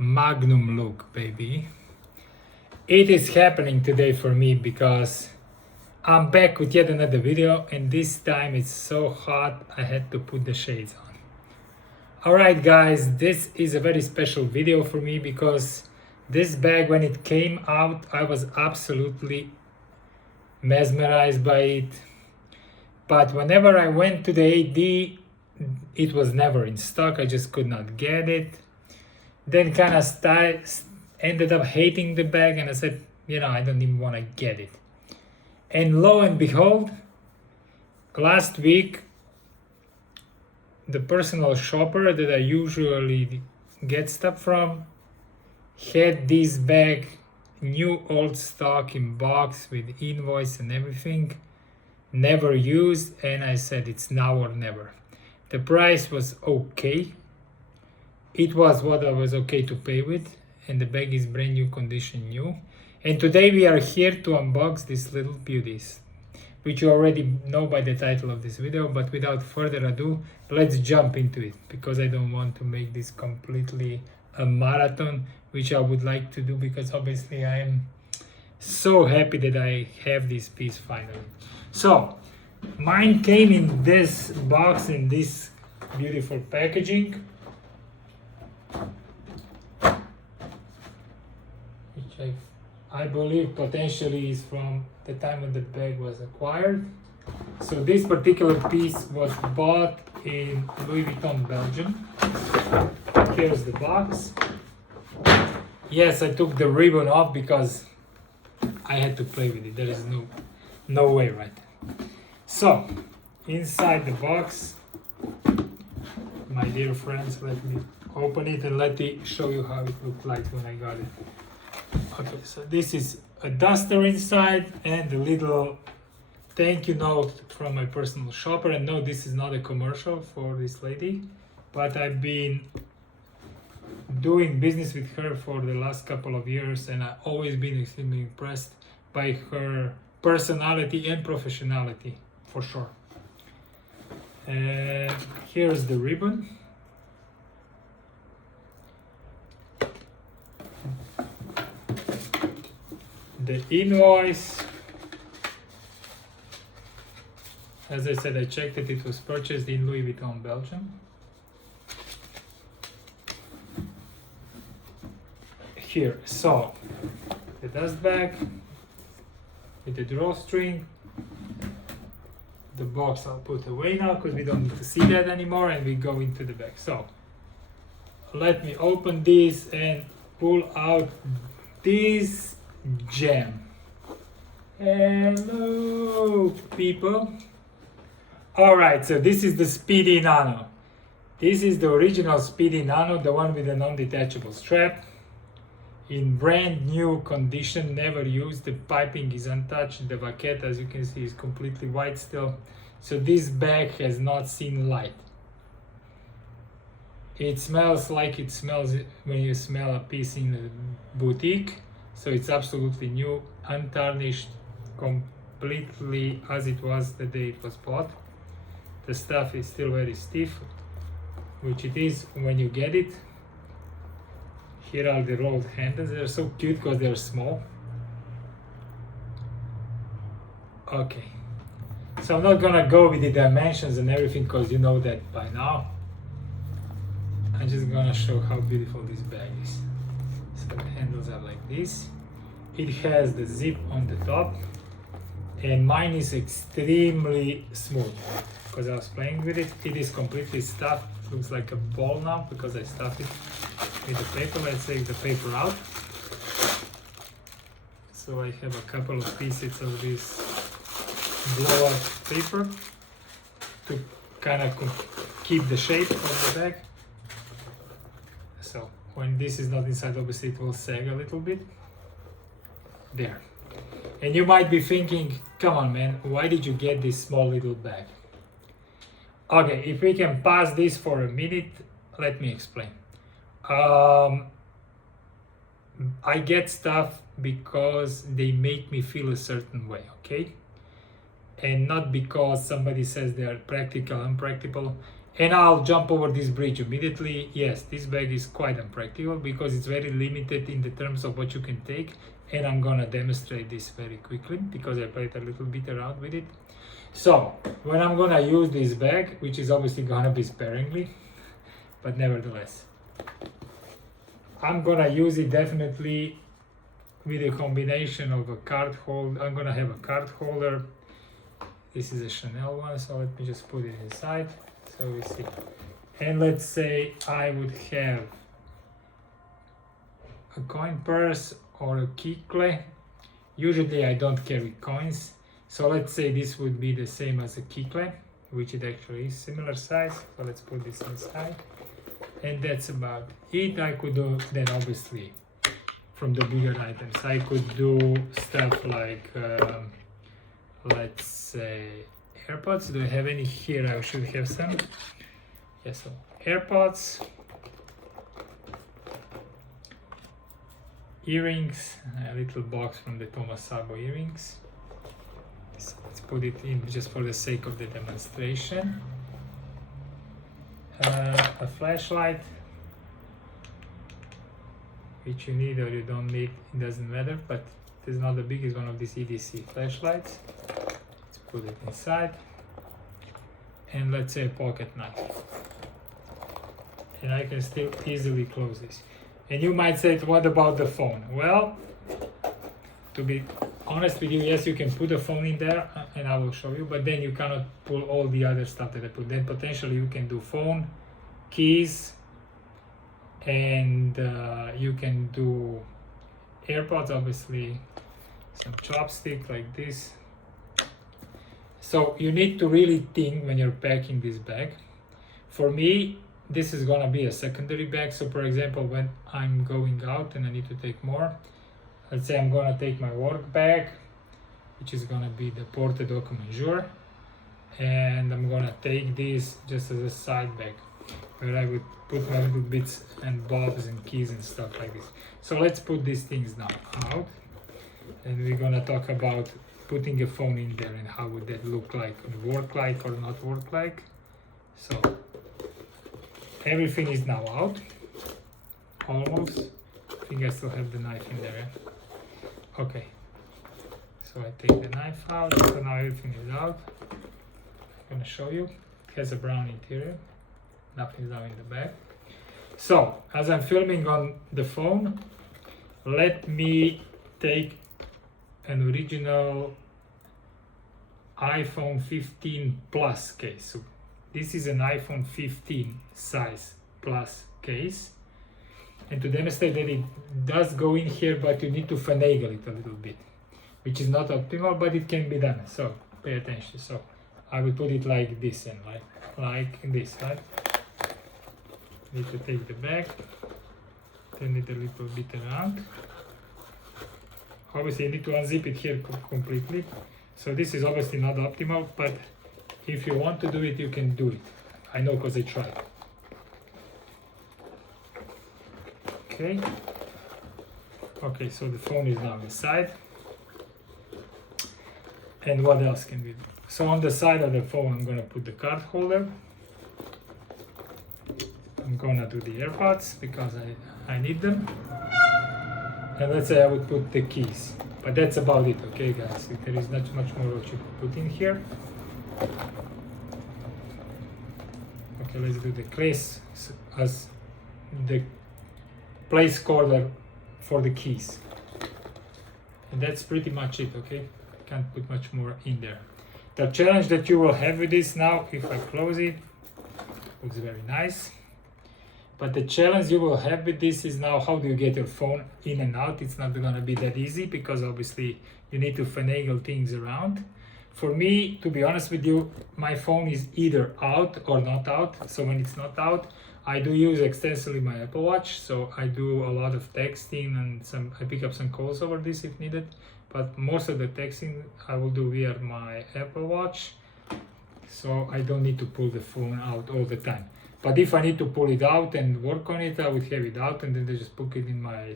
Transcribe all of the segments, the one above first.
Magnum look, baby. It is happening today for me because I'm back with yet another video, and this time it's so hot I had to put the shades on. Alright guys, this is a very special video for me because this bag, when it came out, I was absolutely mesmerized by it. But whenever I went to the AD, it was never in stock. I just could not get it. Then kind of ended up hating the bag, and I said, I don't even want to get it. And lo and behold, last week, the personal shopper that I usually get stuff from had this bag, new old stock in box with invoice and everything, never used, and I said it's now or never. The price was okay. It was what I was okay to pay with, and the bag is brand new condition, new. And today we are here to unbox these little beauties, which you already know by the title of this video. But without further ado, let's jump into it, because I don't want to make this completely a marathon, which I would like to do, because obviously I am so happy that I have this piece finally. So mine came in this box, in this beautiful packaging, which I believe potentially is from the time when the bag was acquired. So this particular piece was bought in Louis Vuitton, Belgium. Here's the box. Yes, I took the ribbon off because I had to play with it. There is no way, right? So inside the box, my dear friends, let me open it and let me show you how it looked like when I got it. Okay, so this is a duster inside and a little thank you note from my personal shopper. And no, this is not a commercial for this lady, but I've been doing business with her for the last couple of years, and I've always been extremely impressed by her personality and professionality, for sure. Here's the ribbon. The invoice. As I said, I checked that it was purchased in Louis Vuitton, Belgium. Here, so the dust bag with the drawstring. The box I'll put away now because we don't need to see that anymore, and we go into the bag. So let me open this and pull out this gem. Hello people. Alright, so this is the Speedy Nano. This is the original Speedy Nano, the one with the non-detachable strap, in brand new condition, never used. The piping is untouched. The vaquette, as you can see, is completely white still. So this bag has not seen light. It smells like it smells when you smell a piece in a boutique. So it's absolutely new, untarnished, completely as it was the day it was bought. The stuff is still very stiff, which it is when you get it. Here are the rolled handles. They're so cute because they're small. Okay, so I'm not gonna go with the dimensions and everything because you know that by now. I'm just gonna show how beautiful this bag is. So the handles are like this. It has the zip on the top, and mine is extremely smooth because I was playing with it. It is completely stuffed. It looks like a ball now because I stuffed it with the paper. Let's take the paper out. So I have a couple of pieces of this blow-up paper to kind of keep the shape of the bag. So when this is not inside, obviously it will sag a little bit. There. And you might be thinking, come on man, why did you get this small little bag? Okay, if we can pause this for a minute, let me explain. I get stuff because they make me feel a certain way, okay? And not because somebody says they are practical, unpractical. And I'll jump over this bridge immediately. Yes, this bag is quite unpractical because it's very limited in the terms of what you can take, and I'm gonna demonstrate this very quickly because I played a little bit around with it. So when I'm gonna use this bag, which is obviously gonna be sparingly, but nevertheless, I'm gonna use it definitely with a combination of a card holder. I'm gonna have a card holder. This is a Chanel one, so let me just put it inside so we see. And let's say I would have a coin purse or a kikle. Usually I don't carry coins, so let's say this would be the same as a kikle, which it actually is similar size. So let's put this inside, and that's about it. I could do then obviously from the bigger items. I could do stuff like let's say AirPods. Do I have any here? I should have some. Yes, so AirPods, earrings, a little box from the Thomas Sabo earrings. So let's put it in just for the sake of the demonstration. A flashlight, which you need or you don't need, it doesn't matter, but it is not the biggest one of these EDC flashlights. Let's put it inside. And let's say a pocket knife. And I can still easily close this. And you might say, what about the phone? Well, to be honest with you, yes, you can put the phone in there and I will show you, but then you cannot pull all the other stuff that I put. Then potentially you can do phone, keys, and you can do AirPods, obviously, some chopstick like this. So you need to really think when you're packing this bag. For me, this is gonna be a secondary bag. So for example, when I'm going out and I need to take more, let's say I'm gonna take my work bag, which is gonna be the porte document jour, and I'm gonna take this just as a side bag where I would put my little bits and bobs and keys and stuff like this. So let's put these things now out, and we're gonna talk about putting a phone in there and how would that look like, work like or not work like. So everything is now out, almost. I think I still have the knife in there. Okay, so I take the knife out, so now everything is out. I'm gonna show you. It has a brown interior, nothing's now in the back. So as I'm filming on the phone, let me take an original iPhone 15 Plus case. So this is an iPhone 15 size Plus case, and to demonstrate that it does go in here, but you need to finagle it a little bit, which is not optimal, but it can be done. So pay attention. So I will put it like this and like this, right? Need to take the bag, turn it a little bit around. Obviously you need to unzip it here completely. So this is obviously not optimal, but if you want to do it, you can do it. I know because I tried. Okay. Okay, so the phone is now inside. And what else can we do? So on the side of the phone, I'm gonna put the card holder. I'm gonna do the AirPods because I need them. And let's say I would put the keys, but that's about it, okay guys? There is not much more what you could put in here. Okay, let's do the case as the place holder for the keys. And that's pretty much it, okay? Can't put much more in there. The challenge that you will have with this now, if I close it, looks very nice. But the challenge you will have with this is now how do you get your phone in and out. It's not gonna be that easy because obviously you need to finagle things around. For me, to be honest with you, my phone is either out or not out. So when it's not out, I do use extensively my Apple Watch. So I do a lot of texting and I pick up some calls over this if needed. But most of the texting I will do via my Apple Watch. So I don't need to pull the phone out all the time. But if I need to pull it out and work on it, I would have it out and then I just put it in my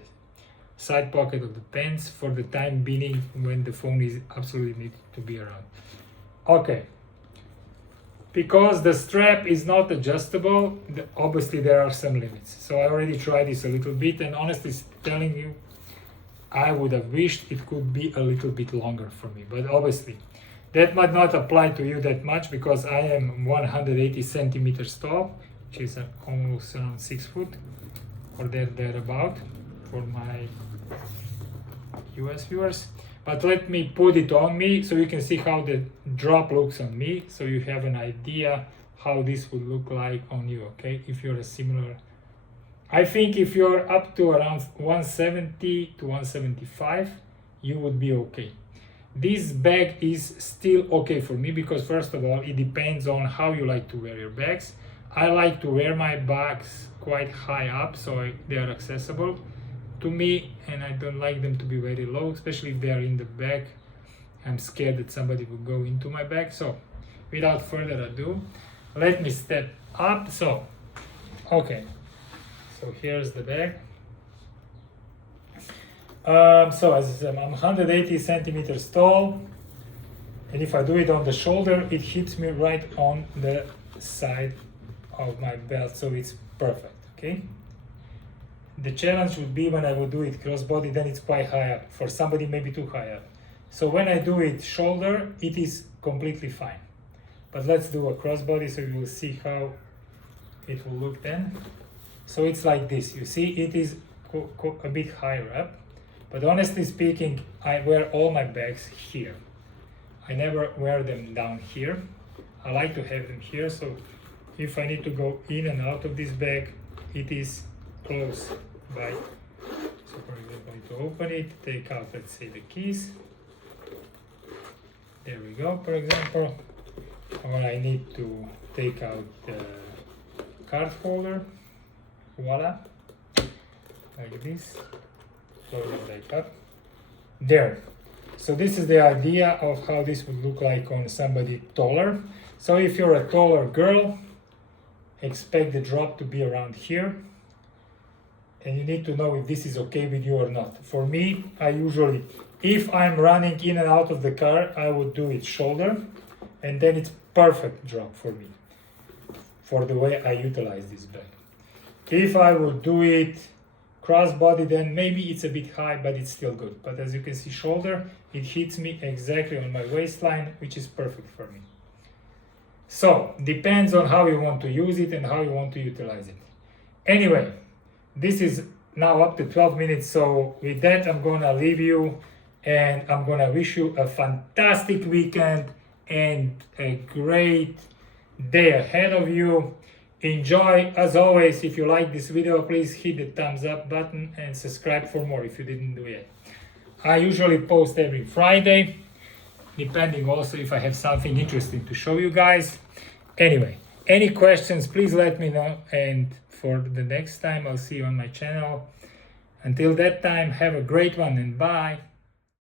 side pocket of the pants for the time being when the phone is absolutely needed to be around. Okay. because the strap is not adjustable, obviously there are some limits. So I already tried this a little bit, and honestly telling you, I would have wished it could be a little bit longer for me, but obviously that might not apply to you that much because I am 180 centimeters tall, which is almost around 6 foot or thereabout for my US viewers. But let me put it on me so you can see how the drop looks on me, so you have an idea how this would look like on you, okay? If you're a similar, I think if you're up to around 170 to 175, you would be okay. This bag is still okay for me because first of all, it depends on how you like to wear your bags. I like to wear my bags quite high up so they are accessible to me, and I don't like them to be very low, especially if they are in the bag. I'm scared that somebody will go into my bag. So without further ado, let me step up. So okay, so here's the bag. So as I said, I'm 180 centimeters tall, and if I do it on the shoulder, it hits me right on the side of my belt, so it's perfect, okay? The challenge would be when I would do it crossbody, then it's quite high up. For somebody, maybe too high up. So when I do it shoulder, it is completely fine. But let's do a crossbody so you will see how it will look then. So it's like this. You see, it is a bit higher up. But honestly speaking, I wear all my bags here. I never wear them down here. I like to have them here. So if I need to go in and out of this bag, it is close by. So for example, to open it, take out, let's say, the keys. There we go, for example. Or I need to take out the card holder. Voila. Like this. Close it back up. There. So this is the idea of how this would look like on somebody taller. So if you're a taller girl, expect the drop to be around here. And you need to know if this is okay with you or not. For me, I usually, if I'm running in and out of the car, I would do it shoulder, and then it's perfect drop for me, for the way I utilize this bag. If I would do it crossbody, then maybe it's a bit high, but it's still good. But as you can see, shoulder, it hits me exactly on my waistline, which is perfect for me. So, depends on how you want to use it and how you want to utilize it. Anyway, this is now up to 12 minutes, so with that I'm gonna leave you, and I'm gonna wish you a fantastic weekend and a great day ahead of you. Enjoy. As always, if you like this video, please hit the thumbs up button and subscribe for more if you didn't do yet. I usually post every Friday, depending also if I have something interesting to show you guys. Anyway, any questions, please let me know, and for the next time I'll see you on my channel. Until that time, have a great one and bye.